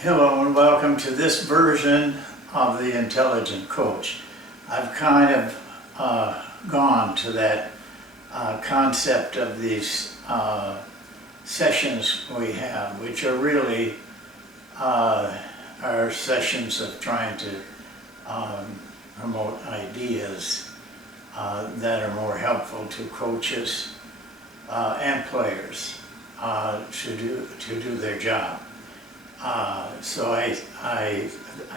Hello and welcome to this version of the Intelligent Coach. I've kind of gone to that concept of these sessions we have, which are really are sessions of trying to promote ideas that are more helpful to coaches and players to do their job. So I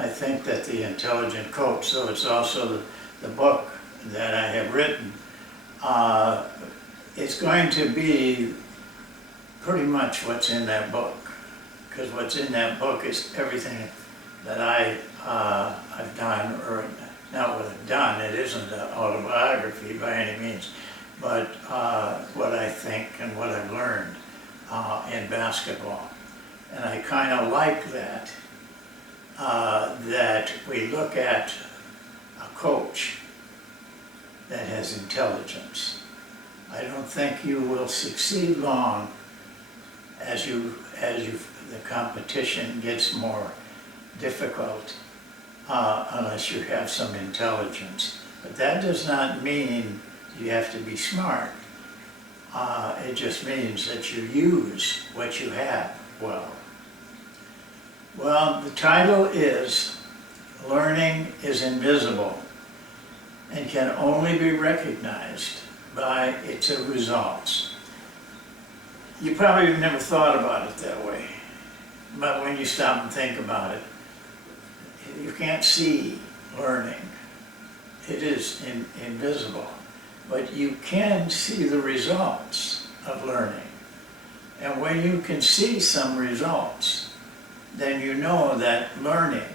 think that the Intelligent Coach, so it's also the book that I have written, it's going to be pretty much what's in that book, because what's in that book is everything that I've done, or not what I've done. It isn't an autobiography by any means, but what I think and what I've learned in basketball. And I kind of like that, that we look at a coach that has intelligence. I don't think you will succeed long as the competition gets more difficult unless you have some intelligence. But that does not mean you have to be smart. It just means that you use what you have well. Well, the title is Learning is Invisible and Can Only Be Recognized by Its Results. You probably have never thought about it that way, but when you stop and think about it, you can't see learning. It is invisible, but you can see the results of learning. And when you can see some results, then you know that learning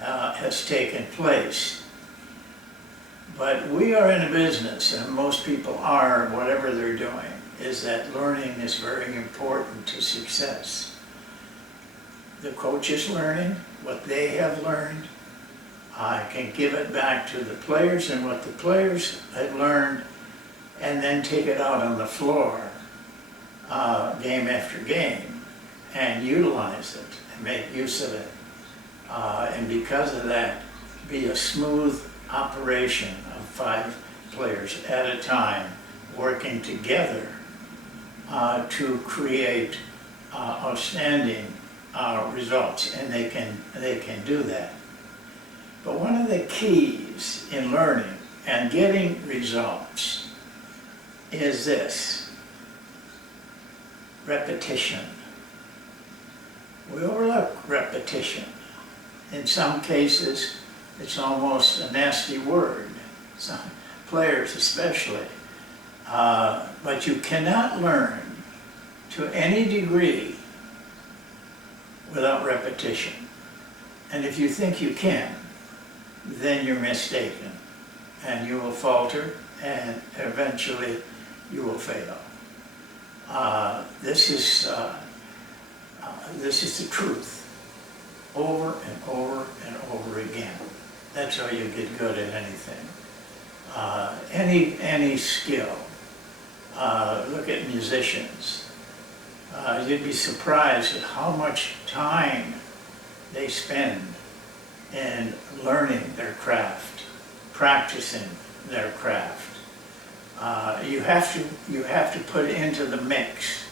has taken place. But we are in a business, and most people are, whatever they're doing, is that learning is very important to success. The coach is learning what they have learned. I can give it back to the players and what the players have learned, and then take it out on the floor, game after game, and utilize it. Make use of it, and because of that, be a smooth operation of 5 players at a time working together to create outstanding results, and they can do that. But one of the keys in learning and getting results is this: repetition. We overlook repetition. In some cases, it's almost a nasty word, some players especially. But you cannot learn to any degree without repetition. And if you think you can, then you're mistaken. And you will falter, and eventually you will fail. This is the truth, over and over and over again. That's how you get good at anything. Any skill. Look at musicians. You'd be surprised at how much time they spend in learning their craft, practicing their craft. You have to put into the mix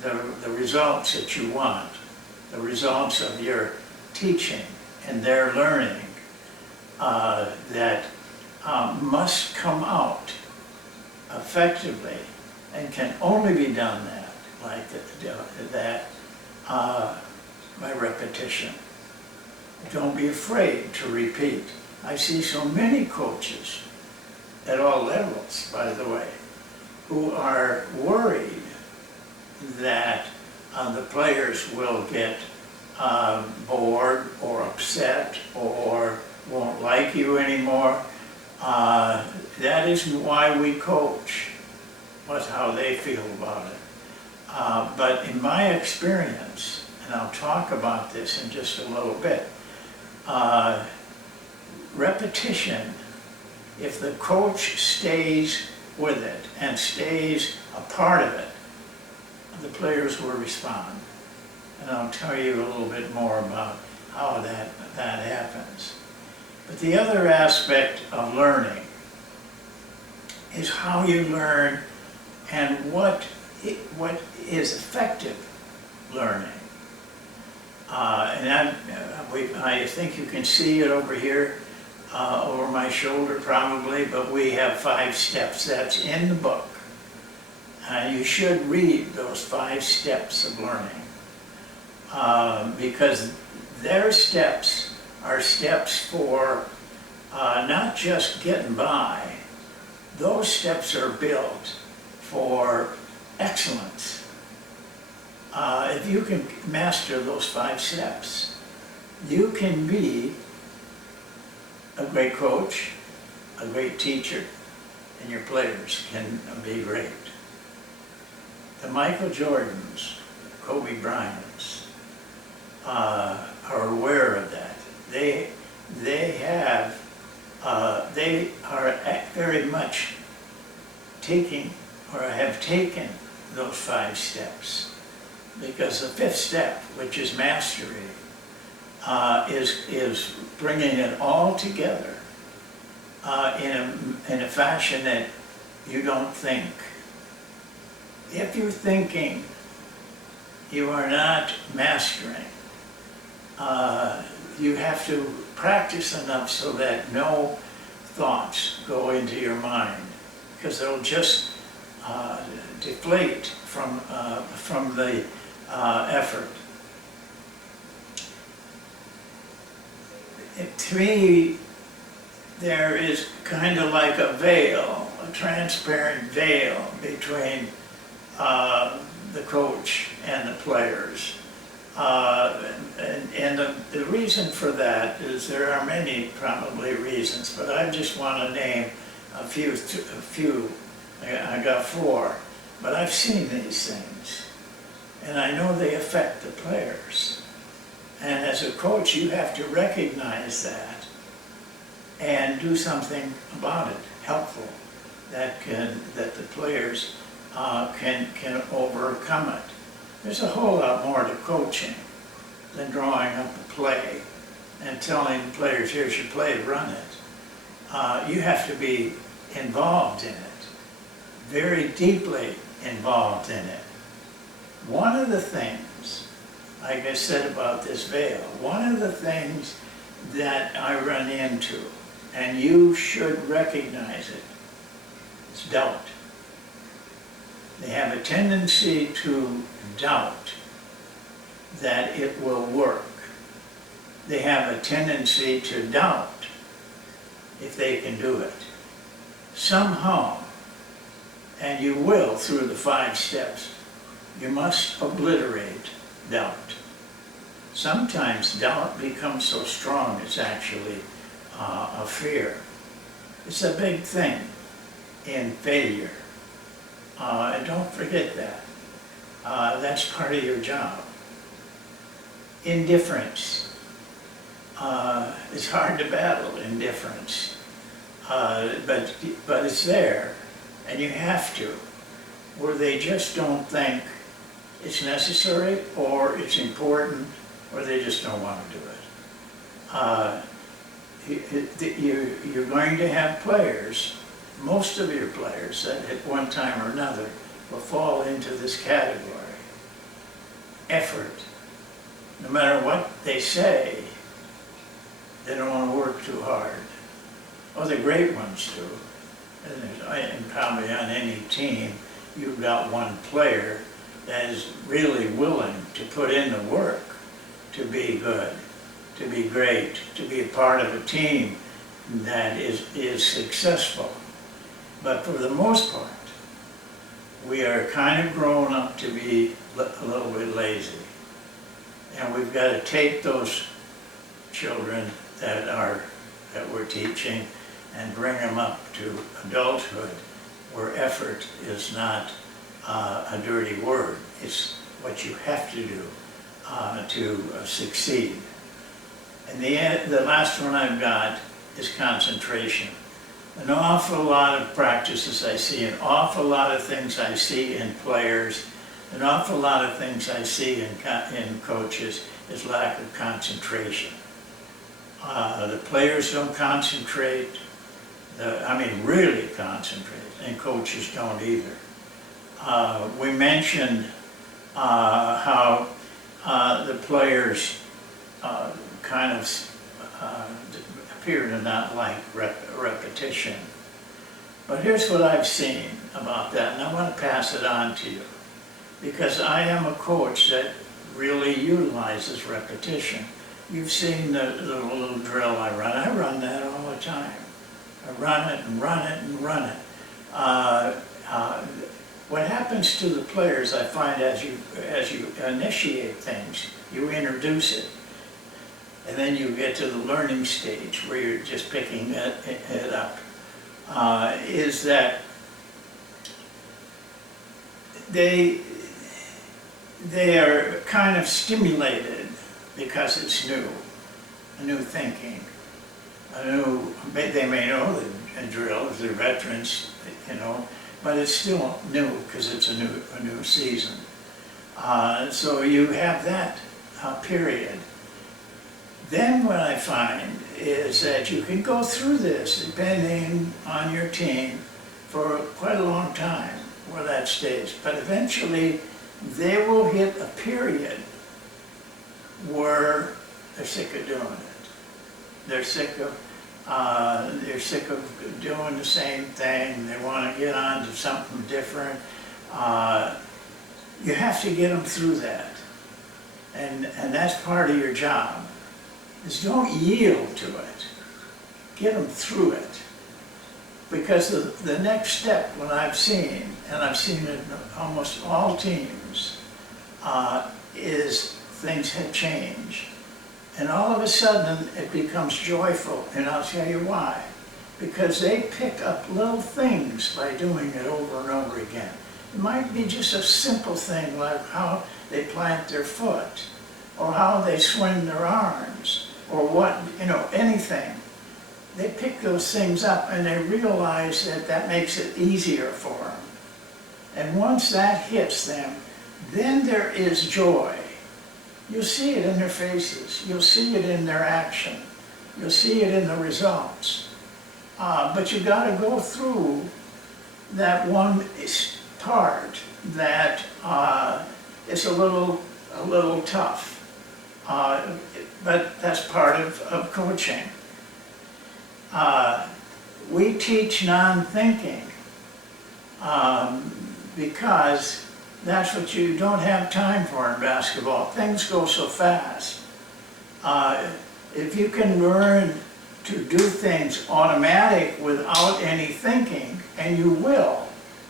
the results that you want, the results of your teaching and their learning that must come out effectively, and can only be done by repetition. Don't be afraid to repeat. I see so many coaches at all levels, by the way, who are worried that the players will get bored or upset or won't like you anymore. That isn't why we coach. That's how they feel about it. But in my experience, and I'll talk about this in just a little bit, repetition, if the coach stays with it and stays a part of it, the players will respond. and I'll tell you a little bit more about how that happens. But the other aspect of learning is how you learn and what is effective learning. I think you can see it over here, over my shoulder probably, but we have 5 steps. That's in the book. You should read those 5 steps of learning because their steps are steps for not just getting by. Those steps are built for excellence. If you can master those 5 steps, you can be a great coach, a great teacher, and your players can be great. The Michael Jordans, Kobe Bryants, are aware of that. They are very much taking or have taken those 5 steps, because the 5th step, which is mastery, is bringing it all together in a fashion that you don't think. If you're thinking, you are not mastering. You have to practice enough so that no thoughts go into your mind, because they'll just deflate from the effort. To me, there is kind of like a veil, a transparent veil between the coach and the players. And the reason for that is there are many probably reasons, but I just want to name a few. I got 4, but I've seen these things, and I know they affect the players. And as a coach, you have to recognize that and do something about it, helpful, that the players can overcome it. There's a whole lot more to coaching than drawing up a play and telling the players, here's your play, run it. You have to be involved in it, very deeply involved in it. One of the things, like I said about this veil, one of the things that I run into, and you should recognize it, is doubt. They have a tendency to doubt that it will work. They have a tendency to doubt if they can do it. Somehow, and you will through the 5 steps, you must obliterate doubt. Sometimes doubt becomes so strong it's actually a fear. It's a big thing in failure. And don't forget that. That's part of your job. Indifference. It's hard to battle indifference, but it's there, and you have to, where they just don't think it's necessary or it's important, or they just don't want to do it. You're going to have players, most of your players, that at one time or another will fall into this category. Effort. No matter what they say, they don't want to work too hard. Oh, the great ones do. And probably on any team, you've got one player that is really willing to put in the work to be good, to be great, to be a part of a team that is successful. But for the most part, we are kind of grown up to be a little bit lazy. And we've got to take those children that we're teaching and bring them up to adulthood, where effort is not a dirty word. It's what you have to do to succeed. And the last one I've got is concentration. An awful lot of practices I see, an awful lot of things I see in players An awful lot of things I see in coaches is lack of concentration. The players don't concentrate, really concentrate, and coaches don't either. We mentioned how the players kind of appear to not like repetition. But here's what I've seen about that, and I want to pass it on to you, because I am a coach that really utilizes repetition. You've seen the little drill I run. I run that all the time. I run it and run it and run it. What happens to the players, I find, as you initiate things, you introduce it, and then you get to the learning stage where you're just picking it up, is that they are kind of stimulated because it's new, a new thinking, they may know the drill if they're veterans, but it's still new because it's a new season. So you have that period. Then what I find is that you can go through this, depending on your team, for quite a long time where that stays. But eventually they will hit a period where they're sick of doing it. They're sick of doing the same thing. They want to get on to something different. You have to get them through that. And that's part of your job, is don't yield to it. Get them through it. Because the next step, what I've seen, and I've seen it in almost all teams, is things have changed. And all of a sudden, it becomes joyful, and I'll tell you why. Because they pick up little things by doing it over and over again. It might be just a simple thing like how they plant their foot, or how they swing their arms, or what, anything. They pick those things up and they realize that makes it easier for them. And once that hits them, then there is joy. You'll see it in their faces. You'll see it in their action. You'll see it in the results. But you've got to go through that one part that is a little tough. But that's part of coaching. We teach non-thinking because that's what you don't have time for in basketball. Things go so fast. If you can learn to do things automatic without any thinking, and you will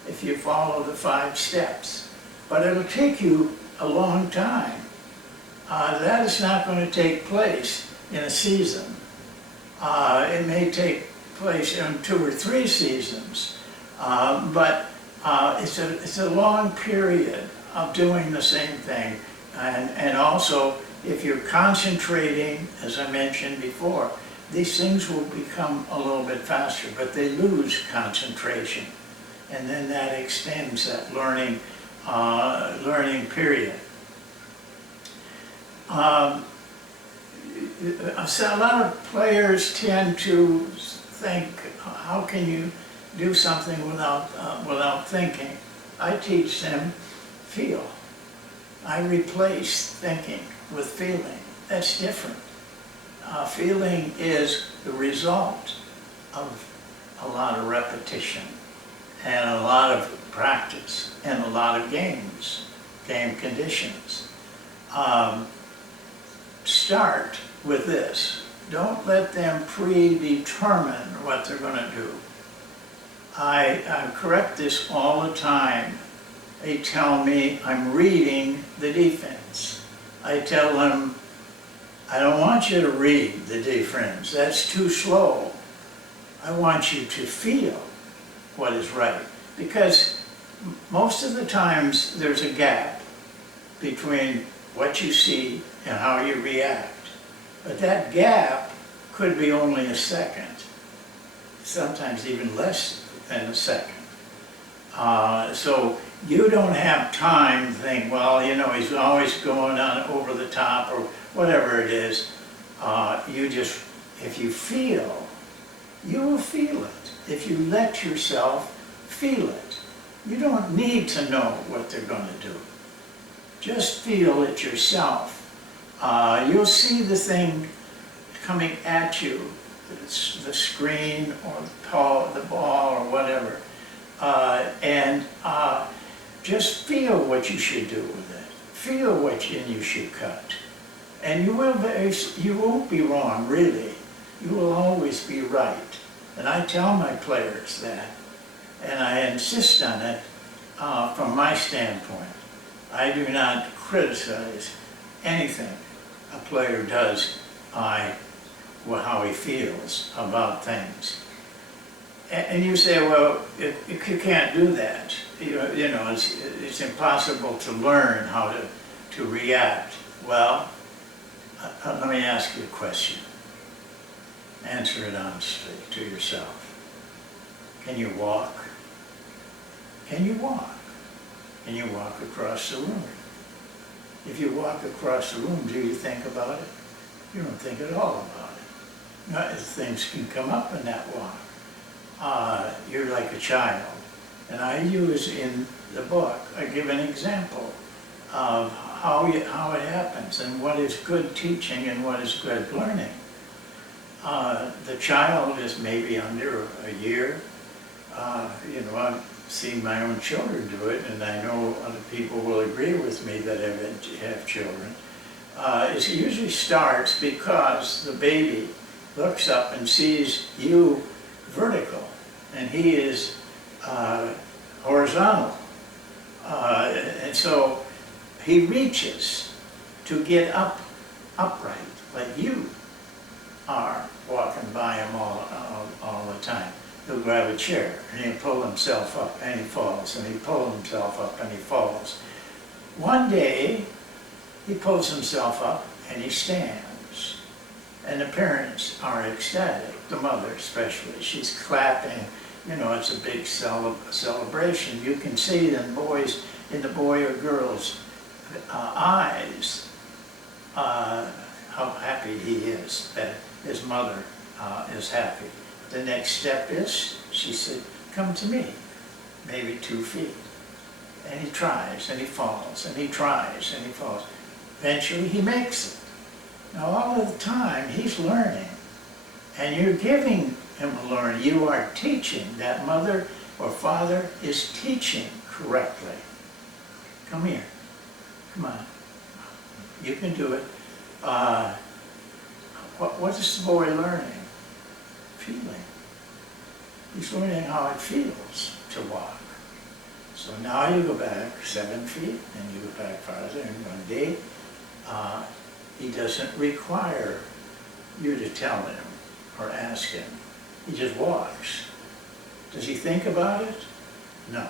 if you follow the 5 steps, but it'll take you a long time. That is not going to take place in a season. It may take place in 2 or 3 seasons, but it's a long period of doing the same thing. And also, if you're concentrating, as I mentioned before, these things will become a little bit faster, but they lose concentration. And then that extends that learning period. So a lot of players tend to think, how can you do something without thinking? I teach them feel. I replace thinking with feeling. That's different. Feeling is the result of a lot of repetition and a lot of practice and a lot of game conditions. Start with this. Don't let them predetermine what they're going to do. I correct this all the time. They tell me I'm reading the defense. I tell them, I don't want you to read the defense. That's too slow. I want you to feel what is right. Because most of the times there's a gap between what you see and how you react. But that gap could be only a second, sometimes even less than a second. So You don't have time to think, well, you know, he's always going on over the top or whatever it is. You just, if you feel, you will feel it. If you let yourself feel it. You don't need to know what they're going to do. Just feel it yourself. You'll see the thing coming at you, the screen or the ball or whatever, and just feel what you should do with it. Feel what you should cut. And you won't be wrong, really. You will always be right. And I tell my players that, and I insist on it from my standpoint. I do not criticize anything a player does by how he feels about things. And you say, well, you can't do that. You know, it's impossible to learn how to react. Well, let me ask you a question. Answer it honestly to yourself. Can you walk? Can you walk? Can you walk across the room? If you walk across the room, do you think about it? You don't think at all about it. Now, things can come up in that walk. You're like a child. And I use in the book, I give an example of how it happens and what is good teaching and what is good learning. The child is maybe under a year. You know, I've seen my own children do it, and I know other people will agree with me that have children. It usually starts because the baby looks up and sees you vertical, and he is horizontal. And so he reaches to get upright, like you are walking by him all the time. He'll grab a chair and he'll pull himself up and he falls, and he pulls himself up and he falls. One day he pulls himself up and he stands, and the parents are ecstatic, the mother especially. She's clapping, you know, it's a big celebration. You can see in the boy or girl's eyes how happy he is that his mother is happy. The next step is, she said, come to me, maybe 2 feet. And he tries, and he falls, and he tries, and he falls. Eventually, he makes it. Now, all of the time, he's learning, and you're giving him a learn. You are teaching. That mother or father is teaching correctly. Come here. Come on. You can do it. What is the boy learning? Feeling. He's learning how it feels to walk. So now you go back 7 feet, and you go back farther, and one day he doesn't require you to tell him or ask him. He just walks. Does he think about it? No.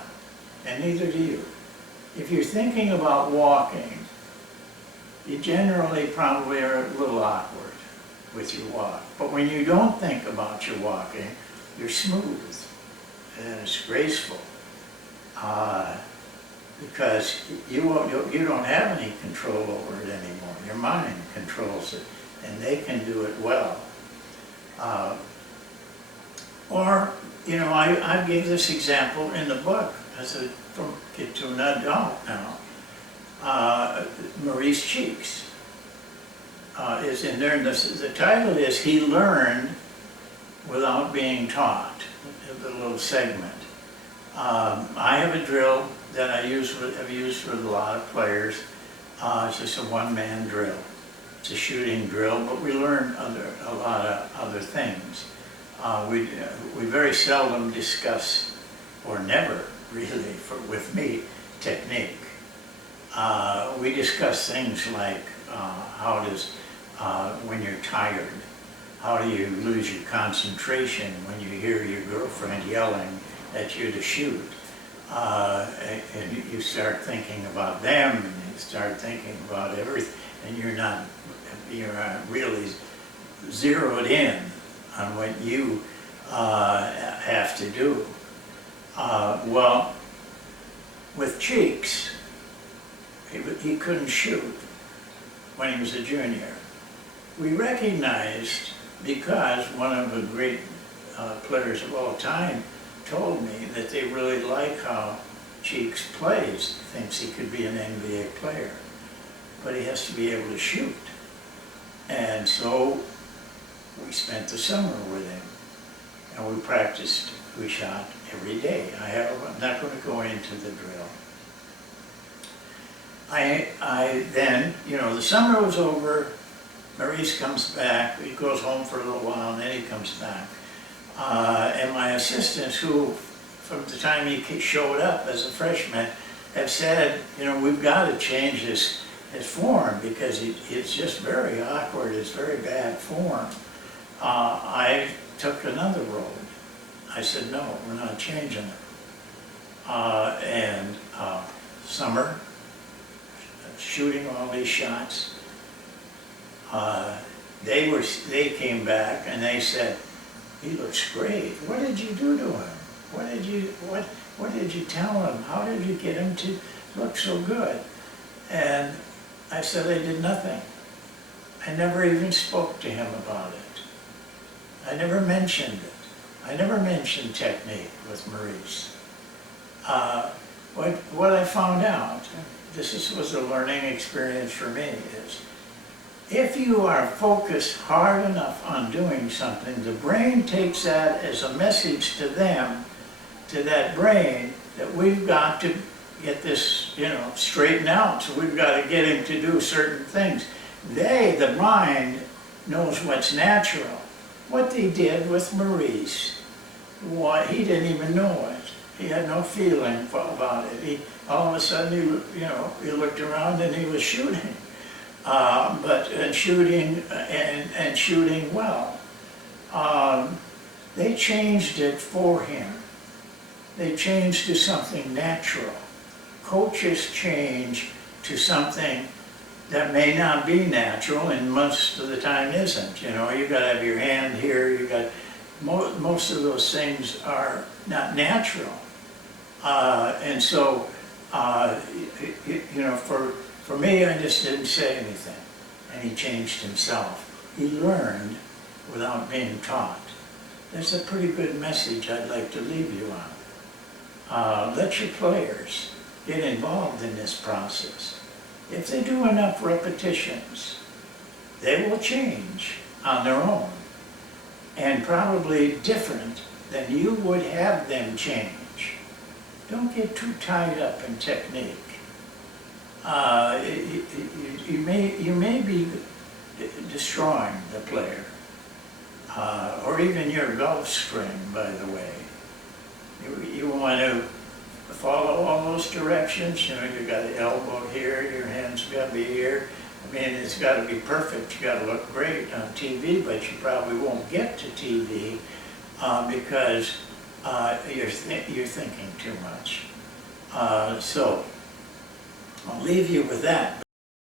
And neither do you. If you're thinking about walking, you generally probably are a little awkward with your walk. But when you don't think about your walking, you're smooth and it's graceful. Because you don't have any control over it anymore. Your mind controls it, and they can do it well. Or, you know, I give this example in the book as a kid to an adult now. Marie's Cheeks is in there, and the title is He Learned Without Being Taught, the little segment. I have a drill that have used with a lot of players. It's just a one-man drill. It's a shooting drill, but we learn a lot of other things. We very seldom discuss, or never really, with me, technique. We discuss things like how does, when you're tired, how do you lose your concentration when you hear your girlfriend yelling at you to shoot? And you start thinking about them, and you start thinking about everything, and you're not really zeroed in on what you have to do. Well, with Cheeks, he couldn't shoot when he was a junior. We recognized, because one of the great players of all time told me that they really like how Cheeks plays, thinks he could be an NBA player, but he has to be able to shoot. And so we spent the summer with him, and we practiced, we shot every day. I'm not going to go into the drill. I then, the summer was over, Maurice comes back, he goes home for a little while, and then he comes back. And my assistants, who, from the time he showed up as a freshman, have said, we've got to change his form, because it's just very awkward, it's very bad form. I took another road. I said, no, we're not changing it. And summer, shooting all these shots, they came back and they said, he looks great. What did you do to him? What did you tell him? How did you get him to look so good? And I said, I did nothing. I never even spoke to him about it. I never mentioned it. I never mentioned technique with Maurice. What I found out, was a learning experience for me, is if you are focused hard enough on doing something, the brain takes that as a message to them, to that brain, that we've got to get this, straightened out. So we've got to get him to do certain things. The mind, knows what's natural. What they did with Maurice, he didn't even know it. He had no feeling about it. All of a sudden, he looked around and he was shooting, shooting well. They changed it for him. They changed to something natural. Coaches change to something that may not be natural, and most of the time isn't. You got to have your hand here. Most of those things are not natural, and so for me, I just didn't say anything, and he changed himself. He learned without being taught. That's a pretty good message I'd like to leave you on. Let your players get involved in this process. If they do enough repetitions, they will change on their own, and probably different than you would have them change. Don't get too tied up in technique. You may be destroying the player, or even your golf string, by the way. You want to follow all those directions. You got the elbow here, your hand's got to be here. I mean, it's got to be perfect. You got to look great on TV, but you probably won't get to TV because you're thinking too much. So I'll leave you with that.